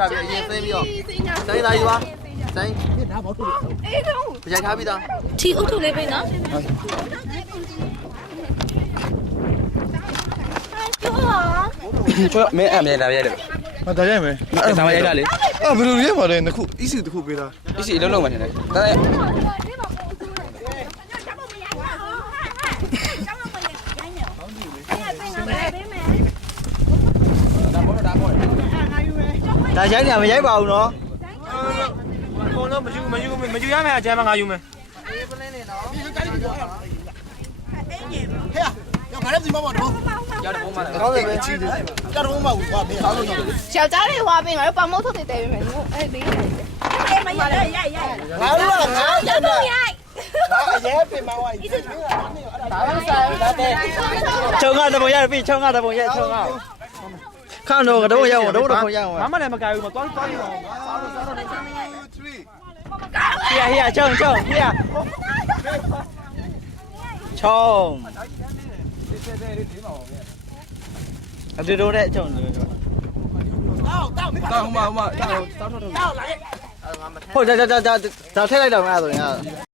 ဒါပြအရင်သိမ်းပြီးတော့တိုင်းသားယူပါတိုင်းအေးတော့ပြန်ထားပြီးသား ထီအုပ်ထုလေးပေးနော်ကျွတ်မင်းအမြဲလာရဲတယ် ဟာဒါရိုက်မယ် ဒါမှရိုက်တာလေ အာဘယ်လိုရဲပါလဲနှစ်ခု easy တစ်ခုပေးတာ အစ်စီလုံးလုံးမှထင်တယ်ဒါလည်းဒါရိုက်နေမရိုက်ပါဘူးနော် အကုန်လုံးမယူရမယ်အကျမ်းမငါယူမယ် ရောက်တယ်ပုံမှန်လား ကောင်းတယ်ပဲချီးတယ် ယောက်ျားလေးဟွာပေးငါတို့ပမောထုတ်တယ်ပေးမယ်ငိုအဲ့ပေးတယ်အေးမရရရရ ငါတို့ကငါရိုက်တာ ရိုက် အရဲပင်မဝိုင်းဒါမှဆိုင်ဒါတဲ့ချုံကတပုံရပြီချုံကတပုံရချုံကခန့်တော့ကတော့ရအောင်တော့တော့ရအောင် မမလည်းမကြိုက်ဘူးမသွားသွားပြီးတော့ ဟိယချုံချုံဟိယချုံအတူတူတဲ့ချုံတယ် တောင်းဟိုမှာတောက်ထုတ်ထုတ် ဟုတ်ဒါထည့်လိုက်တော့မရဆိုရင်